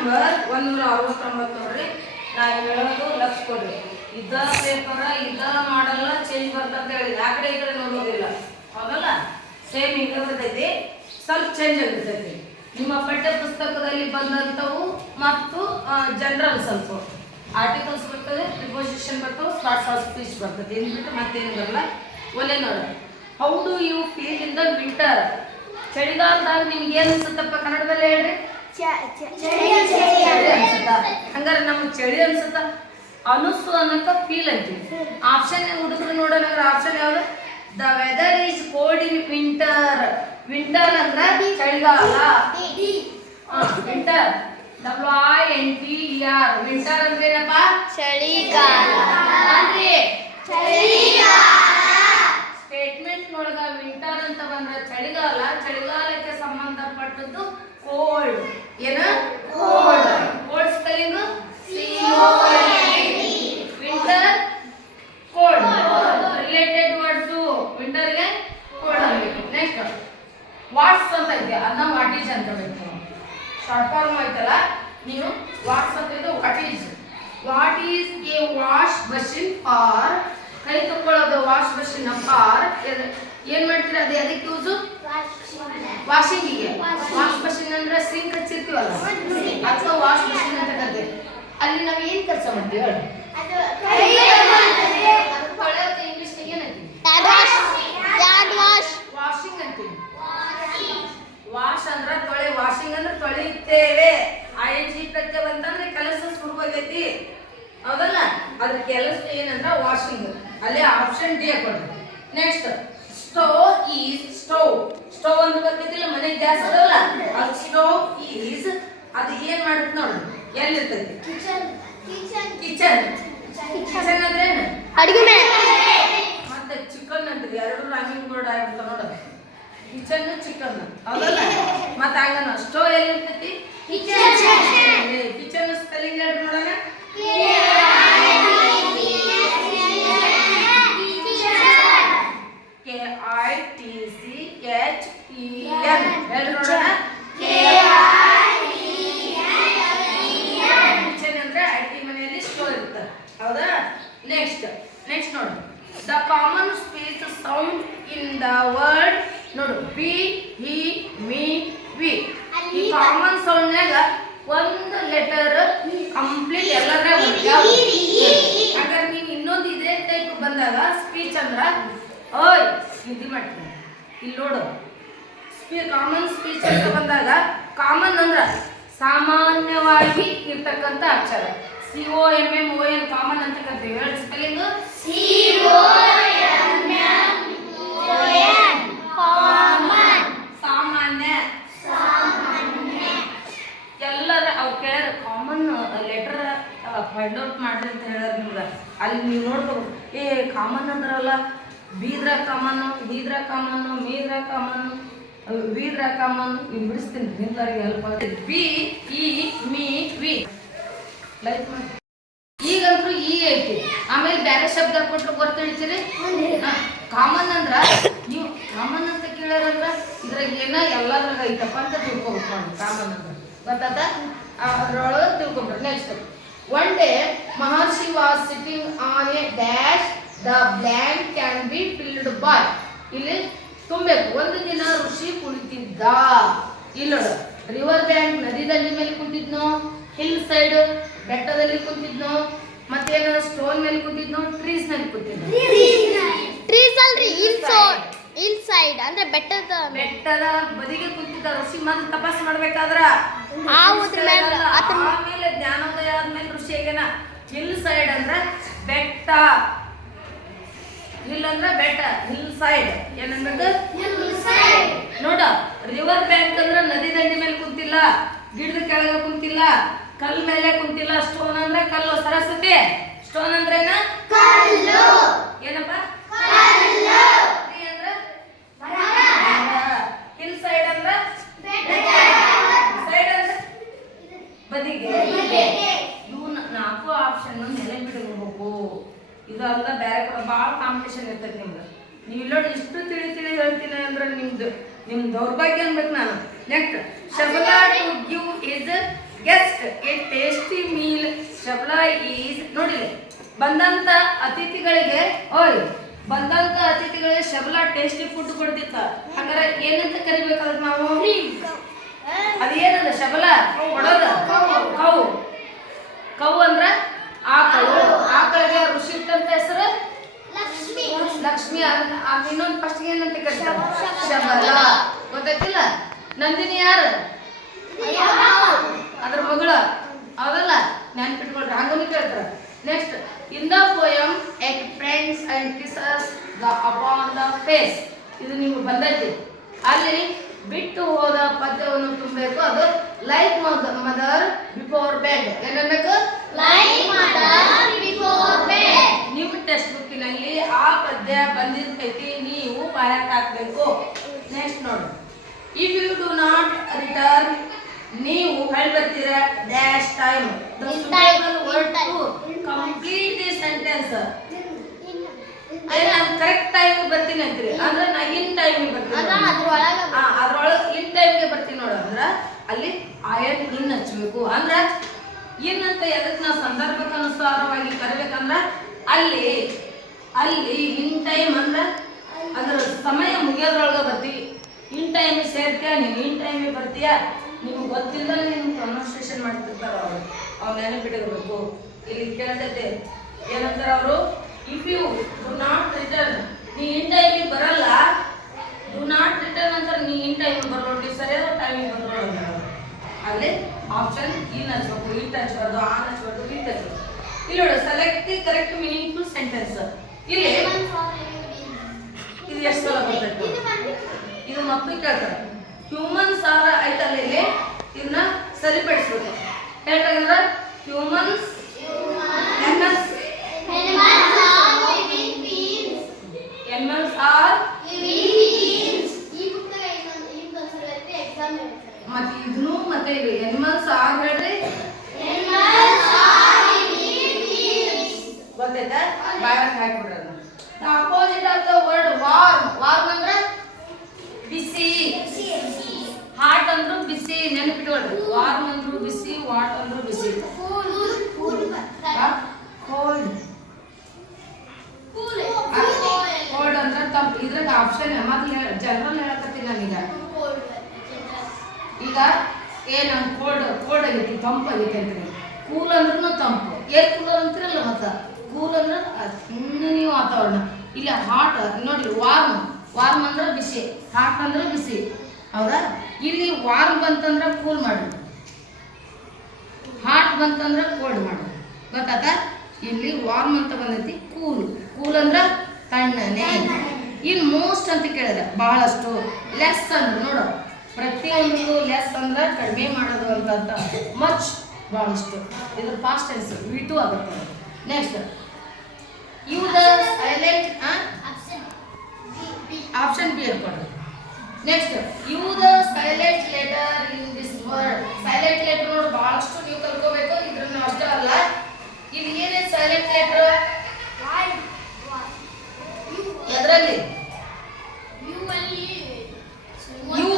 Number ಒಂದೂರ ಅರವತ್ತೊಂಬತ್ತು ನೋಡ್ರಿ ನಾ ಹೇಳೋದು ಲಕ್ಷ ಕೊಡ್ರಿ. ಇದ ಪೇಪರ್ ಇದ ಮಾಡಲ್ಲ ಚೇಂಜ್ ಬರ್ತಂತ ಹೇಳಿ ಆ ಕಡೆ ಈ ಕಡೆ ನೋಡೋದಿಲ್ಲ. ಹೌದಲ್ಲ? ಸೇಮ್ ಹಿಂಗ ಬರ್ತೈತಿ. ಸ್ವಲ್ಪ ಚೇಂಜ್ ಆಗಿರ್ತೈತಿ. ನಿಮ್ಮ ಪಠ್ಯ ಪುಸ್ತಕದಲ್ಲಿ ಬಂದಂಥವು ಮತ್ತು ಜನರಲ್ ಸ್ವಲ್ಪ. ಆರ್ಟಿಕಲ್ಸ್ ಬರ್ತದೆ ಪ್ರಿಪೋಸಿಷನ್ ಬರ್ತವೆ ಸ್ಟಾರ್ಟ್ಸ್ ಆಫ್ ಸ್ಪೀಚ್ ಬರ್ತದೆ ಏನು ಬಿಟ್ಟು ಮತ್ತೇನು ಬರಲ್ಲ. ಒಲೆ ನೋಡ. How do you feel in the winter ಚಳಿಗಾಲದಾಗ ನಿಮ್ಗೆ ಏನು ಅನ್ಸುತ್ತಪ್ಪ ಕನ್ನಡದಲ್ಲಿ ಹೇಳ್ರಿ? ಹಂಗಾರೆ ನಮ್ಗೆ ಚಳಿ ಅನ್ಸುತ್ತ? ಅನಿಸ್ತು ಅನ್ನಕ ಫೀಲ್ ಅಂತೀವಿ. ಆಪ್ಷನ್ ಹುಡುಗರು ನೋಡೋಣ ಆಪ್ಷನ್ ಯಾವ್ದು? The weather is cold in winter winter ಅಂದ್ರೆ ಚಳಿಗಾಲ. Winter W I N T R winter ಅಂದ್ರೆ ಏನಪ್ಪ? ಚಳಿಗಾಲ. ಅನ್ರಿ ಸ್ಟೇಟ್ಮೆಂಟ್ ಒಳಗ ವಿಂಟರ್ ಅಂತ ಬಂದ್ರೆ ಚಳಿಗಾಲ. ಚಳಿಗಾಲಕ್ಕೆ ಸಂಬಂಧಪಟ್ಟದ್ದು ಕೋಲ್ಡ್ ಏನ? Cold cold spelling winter cold related words ವಿಂಟರ್ಗೆ cold ಆಗಬೇಕು ನೆಕ್ಸ್ಟ್ ವಾಟ್ಸ್ ಅಂತ ಇದೆ. ಅದನ್ನ ವಾಟ್ ಈಸ್ ಅಂತ ಬೇಕು ಶಾರ್ಟ್ ಫಾರ್ಮ್ ಆಯ್ತಲ್ಲ? ನೀವು ವಾಟ್ಸ್ ಅಂತ ಇದು what is what is a wash machine for ಕೈ ತಕ್ಕೊಳ್ಳೋದು ವಾಶ್ ಮಷಿನ್ ಫಾರ್ ಏನು ಮಾಡ್ತೀರಾ? ಅದು ಅದಕ್ಕೆ ಯೂಸು ವಾಷಿಂಗಿಗೆ ವಾಶ್ ಮಷಿನ್ ಅಂದ್ರೆ ಸಿಂಕ್ ಹಚ್ಚಿರ್ತೀವಲ್ಲ? ಅಥವಾ ವಾಶ್ ಮಷಿನ್ ಅಂತ ಕರಿತೀವಿ ಅಲ್ಲಿ ನಾವು ಏನ್ ಕೆಲಸ ಮಾಡ್ತೀವಿ ಹೇಳಿ. ಇಂಗ್ಲಿಷ್ನಾಗ ಏನಂತೀವಿ? ವಾಷಿಂಗ್ ಅಂತೀವಿ. ವಾಶ್ ಅಂದ್ರೆ ತೊಳೆ. ವಾಷಿಂಗ್ ಅಂದ್ರೆ ತೊಳಿತೇವೆ. ಐ ಜಿ ಪ್ರತ್ಯಯ ಬಂತಂದ್ರೆ ಕೆಲಸ ಶುರುವಾಗೈತಿ. ಹೌದಲ್ಲ? ಅದ್ರ ಕೆಲಸ ಏನಂದ್ರೆ ವಾಷಿಂಗ್ ಅಲ್ಲೇ ಆಪ್ಷನ್ ಡಿ ಕೊಡ್ರಿ next stove is stove stove ಅಂತ ಗೊತ್ತಿದ್ದಿಲ್ಲ ಮನೆ ಗ್ಯಾಸ್ ಅದಲ್ಲ ಅದು ಸ್ಟೋವ್ ಈಸ್ ಅದು ಏನ್ ಮಾಡುತ್ತೆ ನೋಡ್ರಿ ಎಲ್ಲಿರ್ತೈತಿ ಕಿಚನ್ ಕಿಚನ್ ಅಂದ್ರೆ ಏನು ಅಡಿಗೆ ಮನೆ ಮತ್ತೆ ಚಿಕನ್ ಅಂತೀವಿ ಎರಡು ರಾಮಿಂಗ್ ಬೋರ್ಡ್ ಆಗಿರ್ತಾವ ನೋಡ ಕಿಚನ್ ಚಿಕನ್ ಹೌದಲ್ಲ ಮತ್ತೆ ಹಂಗನ ಸ್ಟೋವ್ ಎಲ್ಲಿರ್ತೈತಿ ಕಿಚನ್ ಸ್ಪೆಲ್ಲಿಂಗ್ ಹೇಳ್ರಿ ನೋಡೋಣ K I T C H E N ಹೇಳ್ರಿ ನೋಡೋಣ ಕಿಚನ್ ಅಂದ್ರೆ ಅಡಿಗೆ ಮನೆಯಲ್ಲಿ ಸ್ಟೋವ್ ಇರುತ್ತೆ ಹೌದಾ ನೆಕ್ಸ್ಟ್ ನೆಕ್ಸ್ಟ್ ನೋಡು the common speech sound in the word ನೋಡು ಬಿ ಹಿ ಮೀ ವಿ ಈ ಕಾಮನ್ ಸೌಂಡ್ನಾಗ ಒಂದು ಲೆಟರ್ ಕಂಪ್ಲೀಟ್ ಎಲ್ಲರೇ ಹಾಗಾದ್ರೆ ನೀವು ಇನ್ನೊಂದು ಇದೇ ಟೈಪ್ ಬಂದಾಗ ಸ್ಪೀಚ್ ಅಂದ್ರ ಓಯ್ ಹಿಂದಿ ಮಾಡ್ತೀನಿ ಇಲ್ಲಿ ನೋಡು ಸ್ಪೀ ಕಾಮನ್ ಸ್ಪೀಚ್ ಅಂತ ಬಂದಾಗ ಕಾಮನ್ ಅಂದ್ರೆ ಸಾಮಾನ್ಯವಾಗಿ ಇರ್ತಕ್ಕಂಥ ಅಕ್ಷರ. C O M M O N common ಅಂತ ಕರಿತೀವಿ. ಹೇಳಿ ಸ್ಪೆಲ್ಲಿಂಗ್ ಸಾಮಾನ್ಯ. ಎಲ್ಲರ ಅವ್ರು ಕೇಳ್ಯಾರ ಕಾಮನ್ ಲೆಟರ್ ಫೈಂಡ್ ಔಟ್ ಮಾಡ್ರಿ ಅಂತ ಹೇಳ್ಯಾರ ನಿಮ್ಗೆ. ಅಲ್ಲಿ ನೀವು ನೋಡ್ಬೋದು. ಏ ಕಾಮನ್ ಅಂದ್ರಲ್ಲ ಬೀದ್ರ ಕಾಮನ್ ಬೀದ್ರ ಕಾಮನ್ ಮೀದ್ರ ಕಾಮನ್ ವೀದ್ರ ಕಾಮನ್ ಇವ್ ಬಿಡಿಸ್ತೀನಿ ನಿಮ್ದವ್ರಿಗೆ help be he me, we. Like ಮಾಡಿ. ಈಗಂತೂ ಈ ಐತಿ. ಆಮೇಲೆ ಬೇರೆ ಶಬ್ದ ಕೊಟ್ರು ಗೊತ್ತಿಡ್ತೀರಿ ಕಾಮನ್ ಅಂದ್ರ, ನೀವು ಕಾಮನ್ ಅಂತ ಕೇಳ್ಯಾರಂದ್ರ ಇದ್ರಾಗ ಏನ ಎಲ್ಲದ್ರಾಗ ಐತಪ್ಪ ಅಂತ ತಿಳ್ಕೊಬೇಕು ಕಾಮನ್ ಅಂದ್ರೆ ಗೊತ್ತಾತ? ಅದ್ರೊಳಗೆ ತಿಳ್ಕೊಂಡ್ರಿ next one day Maharshi was sitting on a dash the blank can be filled by ಇಲ್ಲಿ ತುಂಬಬೇಕು ಒಂದು ದಿನ ಋಷಿ ಕುಳಿತಿದ್ದ. ಇಲ್ಲ ರಿವರ್ ಬ್ಯಾಂಕ್ ನದಿ ದಂಡಿ ಮೇಲೆ ಕುಂತಿದ್ನೋ ಹಿಲ್ ಸೈಡ್ ಬೆಟ್ಟದಲ್ಲಿ ಕುಂತಿದ್ನೋ ಏನಾದ್ರು ಸ್ಟೋನ್ ಮೇಲೆ ಕುಂತಿದ್ನೋ ಟ್ರೀಸ್ನಲ್ಲಿ ಕುಂತಿದ್ನೋ. ಟ್ರೀಸ್ ಅಲ್ರಿ ಇಲ್ ಸೈಡ್ ಅಂದ್ರೆ ಬೆಟ್ಟದ ಬೆಟ್ಟದ ಬದಿಗೆ ಕುಂತಿದ್ದ ಋಷಿ ಮೊದಲು ತಪಸ್ ಮಾಡ್ಬೇಕಾದ್ರ? ಆಮೇಲೆ ಜ್ಞಾನೋದಯ ಆದ್ಮೇಲೆ ಋಷಿ ಹೇಗೇನ? ಹಿಲ್ ಸೈಡ್ ಅಂದ್ರೆ ಬೆಟ್ಟ. ಹಿಲ್ ಅಂದ್ರ ಬೆಟ್ಟ ಹಿಲ್ ಸೈಡ್ ಏನನ್ಬೇಕು ನೋಡ ರಿವರ್ ಬ್ಯಾಂಕ್ ಅಂದ್ರ ನದಿ ದಂಡೆ ಮೇಲೆ ಕುಂತಿಲ್ಲ ಗಿಡದ ಕೆಳಗೆ ಕುಂತಿಲ್ಲ ಕಲ್ ಮೇಲೆ ಕುಂತಿಲ್ಲ ಸ್ಟೋನ್ ಅಂದ್ರೆ ಕಲ್ಲು. ಸರಸ್ವತಿ ಸ್ಟೋನ್ ಅಂದ್ರೇನ ಏನಪ್ಪ? ಅಂದ್ರ? ಹಿಲ್ ಸೈಡ್ ಅಂದ್ರ ಸೈಡ್ ಅಂದ್ರ ಬದಿಗೆ ಇವು ನ- ನಾಲ್ಕು ಆಪ್ಷನ್ ನೆಲೆ ಬಿಡಬೇಕು ಇದು ಅಲ್ಲ ಬೇರೆ ಕಡೆ ಭಾಳ ಕಾಂಪಿಟೇಷನ್ ಇರ್ತೈತಿ ನಿಮ್ದು. ನೀವು ಇಲ್ಲೋಡಿ ಇಷ್ಟು ತಿಳಿ ತಿಳಿ ಹೇಳ್ತೀನಿ ಅಂದ್ರೆ ನಿಮ್ದು ನಿಮ್ ದೌರ್ಭಾಗ್ಯ ಅನ್ಬೇಕು ನಾನು. Next Shabala to give his guest a tasty meal Shabala is ನೋಡಿಲಿ ಬಂದಂತ ಅತಿಥಿಗಳಿಗೆ ಓಯ್ ಬಂದಂತ ಅತಿಥಿಗಳಿಗೆ ಶಬಲಾ ಟೇಸ್ಟಿ ಫುಡ್ ಕೊಡ್ತಿತ್ತ. ಹಾಗಾದ್ರೆ ಏನಂತ ಕರಿಬೇಕಾದ್ರೆ ನಾವು? ಅದೇನದ ಶಬಲಾ ಕೊಡೋದ? ಕೌ. ಕೌ ಅಂದ್ರ? ಅದ್ ಇನ್ನೊಂದು ಫಸ್ಟ್ ಏನಂತ ಕರೀತಾರೆ ಶಬಲ ಗೊತ್ತಾಯ್ತಿಲ್ಲ ನಂದಿನಿ ಯಾರು ಅದ್ರ ಮಗಳ ಹೌದಲ್ಲ ನೆನ್ಪಿಟ್ಕೊಳ್ರಿ ಹಂಗನು ಕೇಳ್ತಾರ? Next in the poem ಎಕ್ friends and kisses the upon the face ಇದು ನಿಮ್ಗೆ ಬಂದೈತಿ ಅಲ್ಲಿ ಬಿಟ್ಟು ಹೋದ ಪದ್ಯವನ್ನು ತುಂಬಬೇಕು ಅದು ಲೈಕ್ ಮದರ್ ಬಿಫೋರ್ ಬೆಡ್ ಏನಬೇಕು ಲೈಕ್ ಮದರ್ ಬಿಫೋರ್ ಬೆಡ್ ನಿಮ್ಮ ಟೆಕ್ಸ್ಟ್ ಬುಕ್ಕಿನಲ್ಲಿ ಆ ಪದ್ಯ ಬಂದಿರ್ತೈತಿ ನೀವು ಬಾಯಾಗ ಹಾಕ್ಬೇಕು ನೆಕ್ಸ್ಟ್ ನೋಡು. If you do not return ನೀವು ಹೇಳಿ ಬರ್ತೀರಾ dash time the In suitable word to complete the sentence ನಾನು ಕರೆಕ್ಟ್ ಟೈಮ್ ಬರ್ತೀನಿ ಅಂತೀರಿ. ಅಂದ್ರೆ ನಾ ಇನ್ ಟೈಮ್ ಬರ್ತೀನಿ. ಅದ್ರೊಳಗ ಇನ್ ಟೈಮ್ಗೆ ಬರ್ತೀನಿ ನೋಡು ಅಂದ್ರೆ ಅಲ್ಲಿ ಆಯನ್ ಇನ್ ಹಚ್ಚಬೇಕು ಅಂದ್ರ ಇನ್ ಅಂತ ಎದಕ್ ನಾವು ಸಂದರ್ಭಕ್ಕನುಸಾರವಾಗಿ ಕರಿಬೇಕಂದ್ರ ಅಲ್ಲಿ ಅಲ್ಲಿ ಇನ್ ಟೈಮ್ ಅಂದ್ರೆ ಅದರ ಸಮಯ ಮುಗಿಯೋದ್ರೊಳಗೆ ಬರ್ತೀವಿ ಇನ್ ಟೈಮ್ ಸೇರ್ತೀಯ, ನೀನು ಇನ್ ಟೈಮಿಗೆ ಬರ್ತೀಯ, ನಿಮ್ಗೆ ಗೊತ್ತಿಲ್ಲ ನೀನು ಪ್ರೊನೌನ್ಸಿಯೇಷನ್ ಮಾಡ್ತಿರ್ತಾರ ಅವರು. ಅವ್ರು ನೆನಪಿಟ್ಟಿರ್ಬೇಕು ಇಲ್ಲಿ ಕೇಳ್ತೈತೆ, ಏನಂತಾರೆ ಅವರು? If you do not return ನೀ ಇನ್ ಟೈಮಿಗೆ ಬರಲ್ಲ. ಡು ನಾಟ್ ರಿಟರ್ನ್ ಅಂತ ನೀ ಇನ್ ಟೈಮ್ ಬರೋಟಿ ಸರಿಯಾದ ಟೈಮಿಗೆ ಅಂತಾರೆ ಅಲ್ಲಿ ಆಪ್ಷನ್ ಇನ್ ಹಚ್ಬೇಕು ಇಟ್ ಹಚ್ಬಾರ್ದು ಆನ್ ಹಚ್ಬಾರ್ದು ಇಟ್ ಹಚ್ಬೇಕು ಇಲ್ಲಿ ನೋಡಿ select the correct meaningful sentence ಇಲ್ಲಿ ಇದು ಎಷ್ಟು ಸಲ ಬರ್ತೈತೆ? ಇದು ಮಕ್ಕಳು ಕೇಳ್ತಾರೆ. ಹ್ಯೂಮನ್ಸ್ ಆರ್ ಐತಲ್ಲ ಇಲ್ಲಿ? ಇದನ್ನ ಸರಿಪಡಿಸ್ಬೇಕು. ಹೇಳ್ತಾಗಂದ್ರೆ ಹ್ಯೂಮನ್ಸ್ ಎನ್ಎಸ್ ಎನಿಮಲ್ಸ್ ಆರ್ ಮತ್ತೆ ಇದನ್ನು ಮತ್ತೆ ಇದು ಎನಿಮಲ್ಸ್ ಆರ್ ಹೇಳ್ರಿ ಗೊತ್ತೈತಾ ಬಾಯಕ್ಕೆ ಹಾಕ್ಬಿಡ್ರಿ ಅದನ್ನ opposite of the word warm warm ಅಂದ್ರೆ ಬಿಸಿ ಹಾಟ್ ಅಂದ್ರು ಬಿಸಿ ನೆನಪಿಟ್ಕೊಳ್ರಿ ವಾರ್ಮ್ ಅಂದ್ರು ಬಿಸಿ ವಾಟ್ ಅಂದ್ರು ಬಿಸಿ ಕೋಲ್ಡ್ ಕೋಲ್ಡ್ ಅಂದ್ರೆ ತಂಪು ಇದ್ರಾಗ ಮತ್ತೆ ಜನರಲ್ ಹೇಳಕತ್ತೀನಿ ನಾನೀಗ ಈಗ ಏನು ಕೋಲ್ಡ್ ಕೋಲ್ಡ್ ಆಗೈತಿ, ತಂಪು ಆಗೈತಿ ಅಂತೀರಿ. ಕೂಲ್ ಅಂದ್ರೂ ತಂಪು. ಏರ್ ಕೂಲರ್ ಅಂತೀರಲ್ಲ ಮತ್ತ? ಕೂಲ್ ಅಂದ್ರೆ ತಣ್ಣನೆಯ ವಾತಾವರಣ. ಇಲ್ಲಿ ಹಾಟ್, ನೋಡಿ, ವಾರ್ಮ್. ವಾರ್ಮ್ ಅಂದ್ರೆ ಬಿಸಿ. ಹಾಟ್ ಅಂದ್ರೆ ಬಿಸಿ. ಹೌದಾ? ಇಲ್ಲಿ ವಾರ್ಮ್ ಬಂತಂದ್ರೆ ಕೂಲ್ ಮಾಡಿ. ಹಾಟ್ ಬಂತಂದ್ರೆ ಕೋಲ್ಡ್ ಮಾಡಿ. ಗೊತ್ತಾತ? ಇಲ್ಲಿ ವಾರ್ಮ್ ಅಂತ ಬಂದೈತಿ, ಕೂಲ್. ಕೂಲ್ ಅಂದ್ರೆ ತಣ್ಣನೆ. ಇನ್ ಮೋಸ್ಟ್ ಅಂತ ಕೇಳಿದ್ರೆ ಬಹಳಷ್ಟು ಲೆಸ್ ಅಂದ್ರೆ ನೋಡು. ಪ್ರತಿಯೊಂದು ಲೆಸ್ ಅಂದ್ರೆ ಕಡಿಮೆ ಮಾಡೋದು ಅಂತ ಮಚ್ ಬಹಳಷ್ಟು. ಇದ್ರ ಫಾಸ್ಟ್ ಟೆನ್ಸ್ ವಿ ಟು ಆಗುತ್ತೆ. ನೆಕ್ಸ್ಟ್ ಇವು the silent option B ಇರ್ಕೊಂಡು next you the silent letter in this word silent letter ನೋಡಿ ಬಹಳಷ್ಟು ನೀವು ಕಲ್ಕೋಬೇಕು ಇದ್ರನ್ನ ಅಷ್ಟೇ ಅಲ್ಲ. ಇದು ಏನೇ ಸೈಲೆಂಟ್ ಲೆಟರ್ ಎದರಲ್ಲಿ? ಯು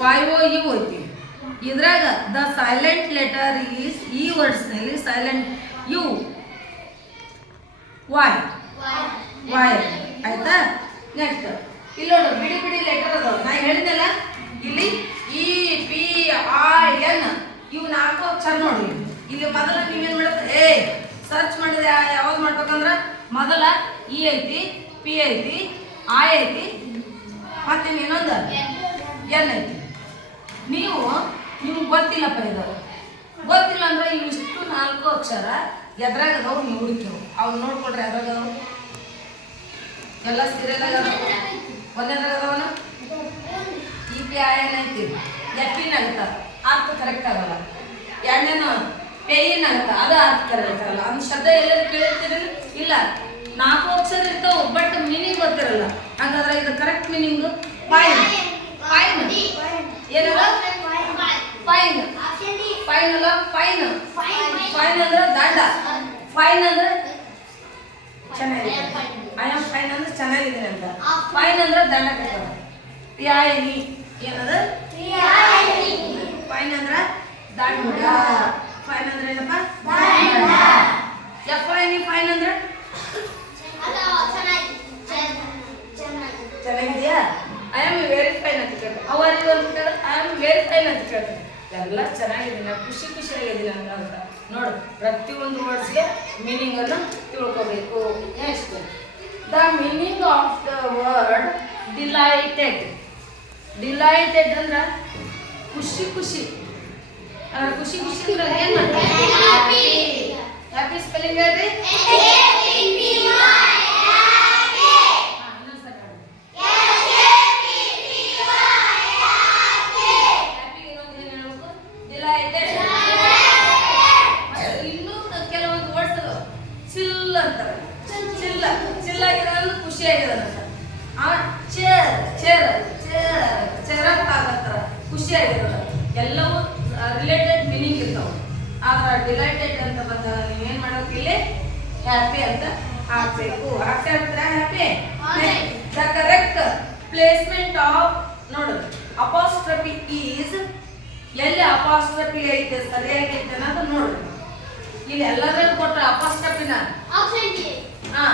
ವಾಯು ಯು ಐತಿ. ಇದ್ರಾಗ ದ ಸೈಲೆಂಟ್ ಲೆಟರ್ ಈಸ್ ಈ ವರ್ಡ್ಸ್ನಲ್ಲಿ ಸೈಲೆಂಟ್ ಯು. ವಾಯ್ ವಾಯ್ ಆಯ್ತಾ? ನೆಕ್ಸ್ಟ್ ಇಲ್ಲಿ ನೋಡು, ಬಿಡಿ ಬಿಡಿ ಲೆಟರ್ ಅದಾವ. ನಾ ಹೇಳಿದೆಲ್ಲ ಇಲ್ಲಿ ಇ ಪಿ ಆರ್ ಎನ್ ಇವು ನಾಲ್ಕು ಅಕ್ಷರ ನೋಡಿ ಇಲ್ಲಿ. ಮೊದಲ ನೀವೇನು ಮಾಡಬೇಕು? ಏ ಸರ್ಚ್ ಮಾಡಿದ್ರೆ ಯಾವ್ದು ಮಾಡ್ಬೇಕಂದ್ರೆ ಮೊದಲ ಇ ಐತಿ ಪಿ ಐತಿ ಐತಿ ಮತ್ತೆ ಇನ್ನೊಂದು? ಎನ್ ಐತಿ ನೀವು, ನಿಮ್ಗೆ ಗೊತ್ತಿಲ್ಲಪ್ಪ ಇದು. ಗೊತ್ತಿಲ್ಲ ಅಂದ್ರೆ ಇವಿಷ್ಟು ನಾಲ್ಕು ಅಕ್ಷರ ಎದ್ರಾಗ ಅದಾವು ನೀವು. ಅವ್ನು ನೋಡ್ಕೊಡ್ರಿ ಅದಾವು. ಎಲ್ಲ ಅದಾವು. ಒಂದೇದ್ರಾಗ ಈ ಎಪ್ಪಿನ ಅರ್ಥ ಕರೆಕ್ಟ್ ಆಗಲ್ಲ. ಎರಡನೇನು ಪೇಯಿನ ಆಗುತ್ತ ಅದು ಅರ್ಥ ಕರೆಕ್ಟ್ ಆಗಲ್ಲ. ಅಂದ್ ಶಬ್ದ ಎಲ್ಲರೂ ಕೇಳಿರ್ತೀರಿ? ಇಲ್ಲ. ನಾಲ್ಕು ಅಕ್ಷರ ಇರ್ತಾವ, ಬಟ್ ಮೀನಿಂಗ್ ಗೊತ್ತಿರಲ್ಲ. ಹಾಗಾದ್ರೆ ಇದು ಕರೆಕ್ಟ್ ಮೀನಿಂಗ್ ಫೈನ್ ಫೈನ್ ಏನಲ್ಲ ಫೈನ್ ಫೈನ್ ಅಲ್ಲ ಫೈನ್ ಫೈನ್ ಅಂದ್ರೆ ದಂಡ. ಫೈನ್ ಅಂದ್ರೆ ಚೆನ್ನಾಗಿದೆ. ಐ ಆಮ್ ಫೈನ್ ಅಂದ್ರೆ ಚೆನ್ನಾಗಿದ್ದೀನಿ ಅಂತ. ಫೈನ್ ಅಂದ್ರೆ ದಂಡ ಕಟ್ತಾರೆ ಯಾ ಎನಿ ಏನದ ಫೈನ್ ಅಂದ್ರೆ ದಂಡ. ಫೈನ್ ಅಂದ್ರೆ ಏನಪ್ಪ? ಎಫ್ ಐ ನಿ ಫೈನ್ ಅಂದ್ರೆ? ಚೆನ್ನಾಗಿದೆಯಾ? ಐ ಆಮ್ ವೆರಿ ಫೈನ್ ಅಂತ ಕೇಳ್ತಾರೆ ಅವರ್ ಯು ಅಂತ ಕೇಳಿದ್ರೆ ಐ ಆಮ್ ವೆರಿ ಫೈನ್ ಅಂತ ಕೇಳ್ತಾರೆ ಎಲ್ಲ ಚೆನ್ನಾಗಿದ್ದೀನಿ. ನಾನು ಖುಷಿ ಖುಷಿಯಾಗಿದ್ದೀನಿ ಅಂತ ನೋಡು ಪ್ರತಿಯೊಂದು ವರ್ಡ್ಸ್ಗೆ ಮೀನಿಂಗನ್ನು ತಿಳ್ಕೋಬೇಕು. Next the meaning of the word delighted delighted ಅಂದ್ರೆ ಖುಷಿ ಖುಷಿ. ಅಂದ್ರೆ ಖುಷಿ ಖುಷಿ ಅಂದ್ರೆ ಏನು? ಹ್ಯಾಪಿ ಸ್ಪೆಲ್ಲಿಂಗ್ ಹೇಳ್ರಿ ಹಾ, ಇನ್ನೊಂದ್ಸಲ ಹೇಳ್ರಿ. ಹ್ಯಾಪಿ ಇನ್ನೊಂದು ಏನು ಹೇಳ್ಬೇಕು ಡಿಲೈಟೆಡ್ ಮತ್ತೆ ಇನ್ನೂ ಕೆಲವೊಂದು ವರ್ಡ್ಸ್ ಅದಾವ ಚಿಲ್ ಅಂತಾರೆ ಚಿಲ್ಲ ಚಿಲ್ ಆಗಿದೆ ಅಂದ್ರೆ ಖುಷಿ ಆಗಿದೆ ಅಂತ ಆ ಚೇರ್ ಚೇರ್ ಚೇರ್ ಚೇರ್ ಆಗತ್ತಾರ ಖುಷಿ ಆಗಿರೋದ ಎಲ್ಲವೂ ರಿಲೇಟೆಡ್ ಮೀನಿಂಗ್ ಇರ್ತಾವ ಆದ್ರೆ ಡಿಲೈಟೆಡ್ ಅಂತ ಬಂದಾಗ ನೀವೇನ್ ಮಾಡ್ಬೇಕು ಇಲ್ಲಿ ಹ್ಯಾಪಿ ಅಂತ ಹಾಕ್ಬೇಕು ಹಾಕ್ತಾ ಇರ್ತೀರಾ happy the correct placement of ನೋಡು ಅಪಾಸ್ಟ್ರಫಿ ಈಸ್ ಎಲ್ಲಿ ಅಪಾಸ್ಟ್ರಫಿ ಐತೆ ಸರಿಯಾಗಿ ಐತೆ ಅನ್ನೋದು ನೋಡ್ರಿ. ಇಲ್ಲಿ ಎಲ್ಲದರಲ್ಲೂ ಕೊಟ್ರ ಅಪಾಸ್ಟ್ರಫಿನ ಹಾ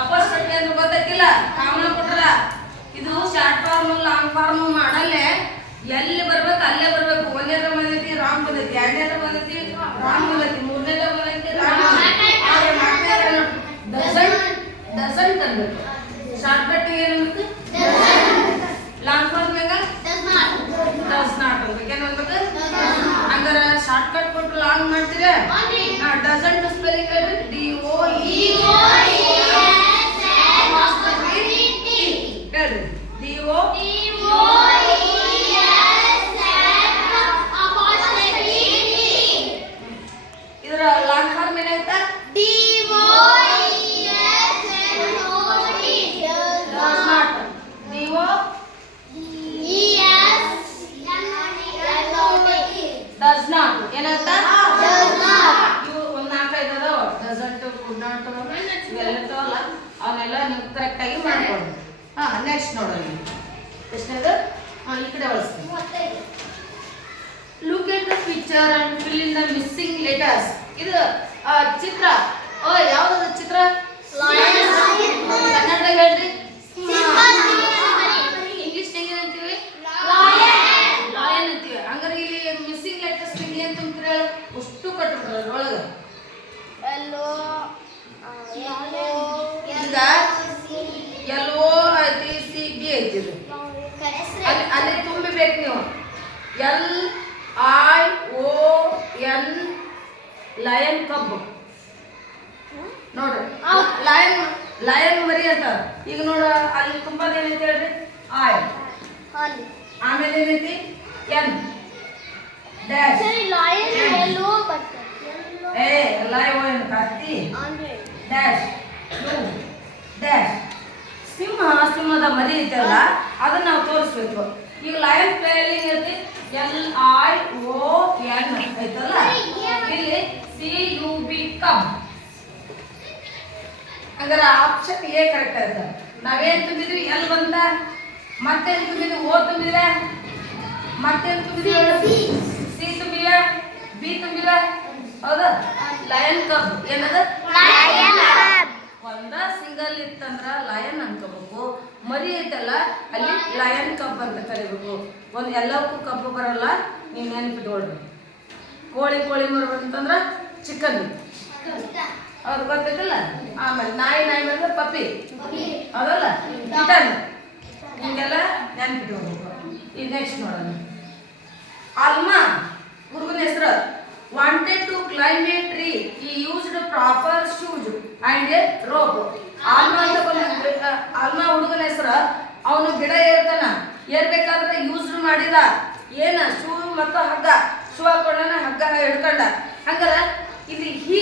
ಅಪಾಸ್ಟ್ರಫಿ ಅಂದ್ರೆ ಗೊತ್ತಾಗಿಲ್ಲ ಕಾಮನ್ ಕೊಟ್ರ? ಇದು ಶಾರ್ಟ್ ಫಾರ್ಮ್ ಲಾಂಗ್ ಫಾರ್ಮ್ ಮಾಡಲ್ಲೇ ಎಲ್ಲಿ ಬರ್ಬೇಕು ಅಲ್ಲೇ ಬರ್ಬೇಕು. ಒಂದೇದ ಬಂದೈತಿ ರಾಮ್ ಬಂದೈತಿ ಎರಡನೇದ ಬಂದೈತಿ ರಾಮ್ ಬಂದೈತಿ ಮೂರನೇದ ಬಂದೈತಿ ರಾಮ್ ಡಸಂಟ್ ಬಂದೈತಿ ಅನ್ಬೇಕು ಶಾರ್ಟ್ ಕಟ್ ಲಾಂಗ್ ಫಾರ್ಮ್ ಹೆಂಗ? ಡಸ್ ನಾಟ್ ಅನ್ಬೇಕು ಏನ್ ಅನ್ಬೇಕು ಹಂಗಾರ ಶಾರ್ಟ್ ಕಟ್ ಕೊಟ್ಟು ಲಾಂಗ್ ಮಾಡ್ತೀರಾ ಡಸಂಟ್ ಸ್ಪೆಲ್ಲಿಂಗ್ ಹೇಳ್ರಿ ಡಿ ಓ ಇ ಹೇಳ್ರಿ ಡಿ ಓ ಇದರ long form ಏನಾಯ್ತಾ does not D O does not ಏನಾಯ್ತಾ ಇವು ಒಂದ್ ನಾಲ್ಕೈದು ಅದಾವ ಡಸಂಟ್ ಕುಡ್ ನಾಟ್ ಇವೆಲ್ಲ ಇರ್ತಾವಲ್ಲ ಅವನ್ನೆಲ್ಲ ನೀವು ಕರೆಕ್ಟಾಗಿ ಮಾಡ್ಕೊಂಡು ಹಾ ನೆಕ್ಸ್ಟ್ ನೋಡೋಣ. ಎಷ್ಟನೇದು? ಹಾಂ ಈ ಕಡೆ ಬಳಸ್ತೀನಿ look at the picture and fill in the missing letters ಇದು ಚಿತ್ರ. ಓ ಯಾವ್ದು ಚಿತ್ರ? ಕನ್ನಡ ಹೇಳ್ರಿ. ಇಂಗ್ಲಿಷ್ ಅಂತೀವಿ ಲಾಯನ್ ಅಂತೀವಿ. ಹಂಗಾರೆ ಇಲ್ಲಿ ಮಿಸ್ಸಿಂಗ್ ಲೆಟರ್ಸ್ ನಿಮ್ಗೆ ಅಂತ ಅಂತ ಹೇಳು? ಅಷ್ಟು ಕಟ್ಬಿಟ್ರ ಅದ್ರೊಳಗೆ ಈಗ ಎಲ್ಲೋ ಐತಿ ಸಿ ಬಿ ಐತಿ ಇದು ಅಲ್ಲಿ ಅಲ್ಲಿ ತುಂಬಿಬೇಕು ನೀವು L I O N lion cub ನೋಡ್ರಿ ಲಯನ್ ಲಯನ್ ಮರಿ ಅಂತ ಈಗ ನೋಡ ಅಲ್ಲಿ ತುಂಬಾ ಏನೈತಿ ಹೇಳ್ರಿ? ಐ ಆಮೇಲೆ ಏನೈತಿ? ಎನ್ ಡ್ಯಾಶ್ ಏ ಲಯ ಓ ಎನ್ ಕತ್ತಿ ಡ್ಯಾಶ್ ಟು ಡ್ಯಾಶ್ ಸಿಂಹ ಸಿಂಹದ ಮರಿ ಐತಲ್ಲ ಅದನ್ನ ನಾವು ತೋರಿಸ್ಬೇಕು. ಈಗ ಲಯನ್ ಸ್ಪೆಲ್ಲಿಂಗ್ ಐತಿ ಎಲ್ ಐ ಓ ಎನ್ ಆಯ್ತಲ್ಲ? ಇಲ್ಲಿ ಸಿ ಯು ಬಿ ಕಮ್ ಹಂಗಾರೆ ಆಪ್ಷನ್ ಎ ಕರೆಕ್ಟ್ ಆಯ್ತು. ನಾವೇನ್ ತುಂಬಿದ್ವಿ? ಎಲ್ ಬಂತ? ಮತ್ತೇನ್ ತುಂಬಿದ್ವಿ? ಓ ತುಂಬಿದ್ರೆ ಮತ್ತೇನ್ ತುಂಬಿದ್ವಿ ಸಿ ತುಂಬಿವ ಬಿ ತುಂಬಿಲ್ಲ ಹೌದಾ? ಲಯನ್ ಕಬ್ ಏನದ? ಒಂದ ಸಿಂಗಲ್ ಇತ್ತಂದ್ರ ಲಯನ್ ಅನ್ಕೋಬೇಕು. ಮರಿ ಐತಲ್ಲ ಅಲ್ಲಿ ಲಯನ್ ಕಬ್ ಅಂತ ಕರಿಬೇಕು. ಒಂದು ಎಲ್ಲಕ್ಕೂ ಕಬ್ಬು ಬರಲ್ಲ ನೀವು ನೆನ್ಪಿಟ್ಕೊಳ್ರಿ ಕೋಳಿ ಕೋಳಿ ಮರಿ ಅಂತಂದ್ರ ಚಿಕನ್ ಅವ್ರು ಗೊತ್ತೈತಲ್ಲ? ಆಮೇಲೆ ನಾಯಿ ನಾಯಿ ಬಂದ್ರೆ ಪಪ್ಪಿ ಅದಲ್ಲ ಕಿಟನ್ ಹಿಂಗೆಲ್ಲ ನೆನ್ಪಿಟ್ಕೊಳ್ಬೇಕು ಈಗ ನೆಕ್ಸ್ಟ್ ನೋಡೋಣ. ಅಲ್ಮಾ ಹುಡುಗನ ಹೆಸರು? Wanted to climb a tree he used proper shoes and a rope Alma ಅಂತ ಆಲ್ಮಾ ಹುಡುಗನ ಹೆಸರು ಅವನು ಗಿಡ ಏರ್ತಾನ. ಏರ್ಬೇಕಾದ್ರೆ ಯೂಸ್ ಮಾಡಿದ. ಏನ? ಶೂ ಮತ್ತು ಹಗ್ಗ. ಶೂ ಹಾಕೊಂಡನ ಹಗ್ಗ ಹಿಡ್ಕೊಂಡ. ಹಂಗಾರ ಇಲ್ಲಿ ಹಿ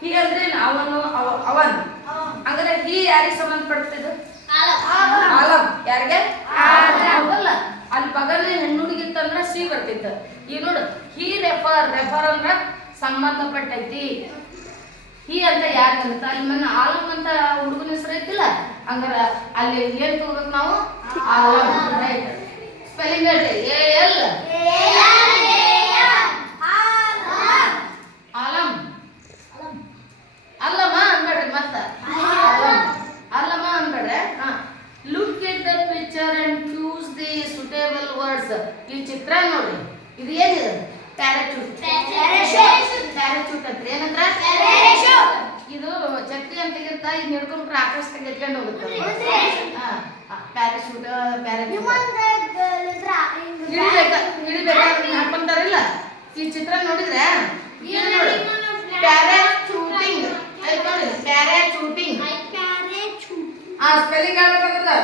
ಹಿ ಅಂದ್ರೆ? ಅವನು ಅವ- ಅವನ್. ಹಂಗಾರೆ ಹಿ ಯಾರಿಗೆ ಸಂಬಂಧಪಡ್ತಿದ್ದು ಆಲಂ. ಯಾರಿಗೆ? ಹೌದಲ್ಲ ಅಲ್ಲಿ ಬಗಲ್ ಹೆಣ್ಣು ಹುಡುಗಿ ಇತ್ತಂದ್ರ ಸಿ ಬರ್ತಿತ್ತು. ಈಗ ನೋಡು ಹಿ ರೆಫರ್ ರೆಫರ್ ಅಂದ್ರ ಸಂಬಂಧಪಟ್ಟೈತಿ. ಹಿ ಅಂತ ಯಾರು ಅಂತ ಅಲ್ಲಿ ಮೊನ್ನೆ ಆಲಂ ಅಂತ ಹುಡುಗನ ಹೆಸರು ಐತಿಲ್ಲ? ಹಂಗಾರ ಅಲ್ಲಿ ಏನ್ ತಗೋಬೇಕು ನಾವು? ರೈಟ್ ಸ್ಪೆಲ್ಲಿಂಗ್ ಹೇಳ್ರಿ. ಎ ಎಲ್ ಚಿತ್ರ ನೋಡಿ. ಇದು ಏನಿದೆ? ಪ್ಯಾರಾಚೂಟ್ ಪ್ಯಾರಾಚೂಟ್ ಇದು ಚಕ್ರಿ ಅಂತ ಇರುತ್ತ? ಇದು ಆಕಾಶ ತೆಗೆದ್ಕೊಂಡು ಹೋಗುತ್ತೆ ಹಾಕೊಂತಾರಲ್ಲ? ಈ ಚಿತ್ರ ನೋಡಿದ್ರೆ ಪ್ಯಾರಾಚೂಟಿಂಗ್ ಪ್ಯಾರಾಚೂಟಿಂಗ್ ಆ ಸ್ಪೆಲ್ಲಿಂಗ್ ಆಗಬೇಕಂದ್ರೆ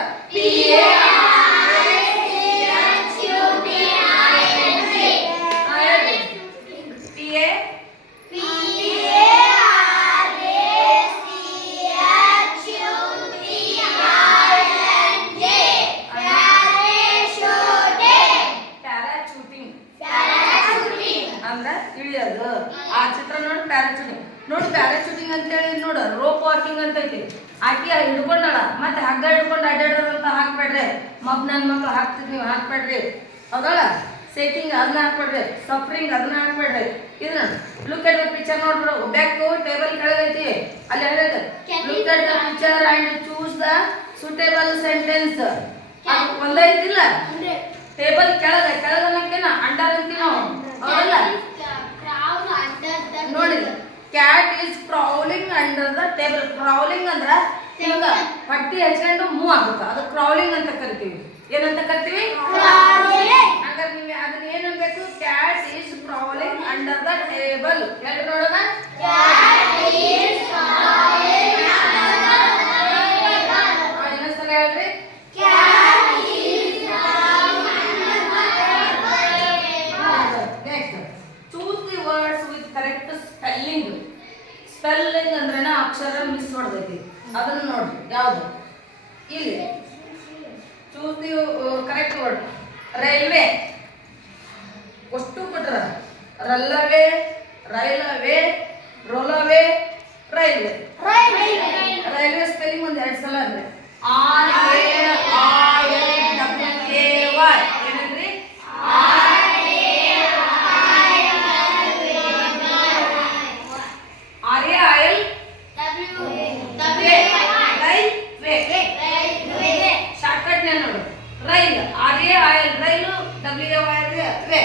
ಐತಿ ಆಕಿ ಹಿಡ್ಕೊಂಡಳ. ಮತ್ತೆ ಹಗ್ಗ ಹಿಡ್ಕೊಂಡು ಅಡ್ಡಾಡೋದಂತ ಹಾಕ್ಬೇಡ್ರಿ. ಮಗ್ ನನ್ನ ಮಕ್ಳು ಹಾಕ್ತಿದ್ ನೀವು ಹಾಕ್ಬೇಡ್ರಿ. ಹೌದಲ್ಲ? ಸೇಕಿಂಗ್ ಅದನ್ನ ಹಾಕ್ಬೇಡ್ರಿ. ಸಫರಿಂಗ್ ಅದನ್ನ ಹಾಕ್ಬೇಡ್ರಿ. ಇದನ್ನ ಲುಕ್ ಎಟ್ ದ ಪಿಕ್ಚರ್ ನೋಡ್ರು. ಬ್ಯಾಕ್ ಟೇಬಲ್ ಕೆಳಗೈತಿ ಅಲ್ಲಿ ಹೇಳಿದೆ look at the picture and choose the suitable sentence ಒಂದೈತಿಲ್ಲ table ಕೆಳಗ ಕೆಳಗ ಅಂಡರ್ ಅಂತೀವಿ ನಾವು ಹೌದಲ್ಲ ನೋಡಿ cat is under the table crawling ಅಂದ್ರೆ ಹಿಂಗ ಪಟ್ಟಿ ಹಚ್ಕೊಂಡು ಮೂವ್ ಆಗುತ್ತೆ. ಅದು ಕ್ರೌಲಿಂಗ್ ಅಂತ ಕರಿತೀವಿ. ಏನಂತ ಕರಿತೀವಿ? ಹಂಗಾರೆ ನೀವು ಅದನ್ನ ಏನ್ ಅನ್ಬೇಕು? Cat is crawling under the table ಎಲ್ಲಿ ನೋಡೋಣ ಮಿಸ್ ಅದನ್ನ ನೋಡ್ರಿ, ಯಾವ್ದು? ಇಲ್ಲಿ. Choose the correct word railway. ಅಷ್ಟು ಕೊಟ್ರ? ರಲ್ಲವೇ, ರೈಲವೇ, ರೊಲವೇ, ರೈಲ್ವೆ. ರೈಲ್ವೆ ಸ್ಪೆಲ್ಲಿಂಗ್ ಒಂದ್ ಎರಡ್ ಸಲ ಅಂದ್ರೆ. R A R L W A Y rail R A L rail W Y way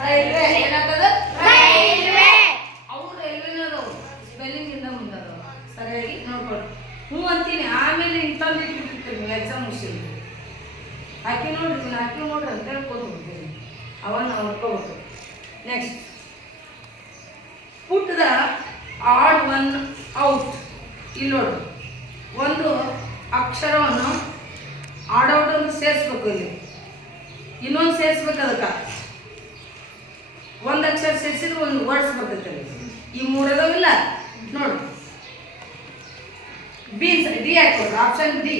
railway ಏನಾಗ್ತದ? ರೈಲ್ವೆ ರೈಲ್ವೆನ ಅದಾವು ಸ್ಪೆಲ್ಲಿಂಗ್ ಇಂದ ಮುಂದದವು ಸರಿಯಾಗಿ? ನೋಡ್ಕೊಳ್ಳಿ. ಹ್ಞೂ ಅಂತೀನಿ. ಆಮೇಲೆ ಇಂಥದ್ದು ಇಟ್ಬಿಟ್ಟಿರ್ತೀನಿ. ಎಕ್ಸಾಮ್ ಮುಗಿಸಿಲ್ಲ ಹಾಕಿ ನೋಡ್ರಿ ಇದನ್ನ ಹಾಕಿ ನೋಡ್ರಿ ಅಂತ ಹೇಳ್ಕೊಂಡು ಹೋಗ್ತೀನಿ. ಅವನ್ನ ನೋಡ್ಕೋಬೋದು. Next put the odd one out ಇಲ್ಲಿ ನೋಡು. ಒಂದು ಅಕ್ಷರವನ್ನು ಆಡ್ ಒಂದು ಅಂತ ಸೇರಿಸ್ಬೇಕು ಇಲ್ಲಿ. ಇನ್ನೊಂದು ಸೇರಿಸ್ಬೇಕು ಅದಕ್ಕೆ. ಒಂದು ಅಕ್ಷರ ಸೇರಿಸಿದ್ರೆ ಒಂದು ವರ್ಡ್ಸ್ ಬರ್ತೈತೆ ಈ ಮೂರದವಿಲ್ಲ ನೋಡಿ. ನೋಡು ಬೀನ್ಸ್ ಡಿ ಹಾಕೋದು ಆಪ್ಷನ್ ಡಿ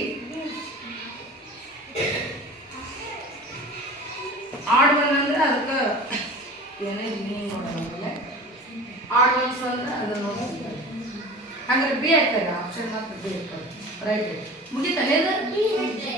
ಆಡ್ ಒನ್ ಅಂದ್ರೆ ಅದಕ್ಕೆ ಏನೇ ಮೀನಿಂಗ್ ನೋಡೋಣ ಆಡ್ ಒನ್ಸ್ ಅಂದ್ರೆ ಅದನ್ನು ನೋಡೋದು ಹಂಗಾರೆ ಬಿ ಹಾಕ್ತಾರೆ ಆಪ್ಷನ್ ಮಾತ್ರ ಬಿ ಹಾಕೋದು ರೈಟ್ ಮುಗಿತಾನೆ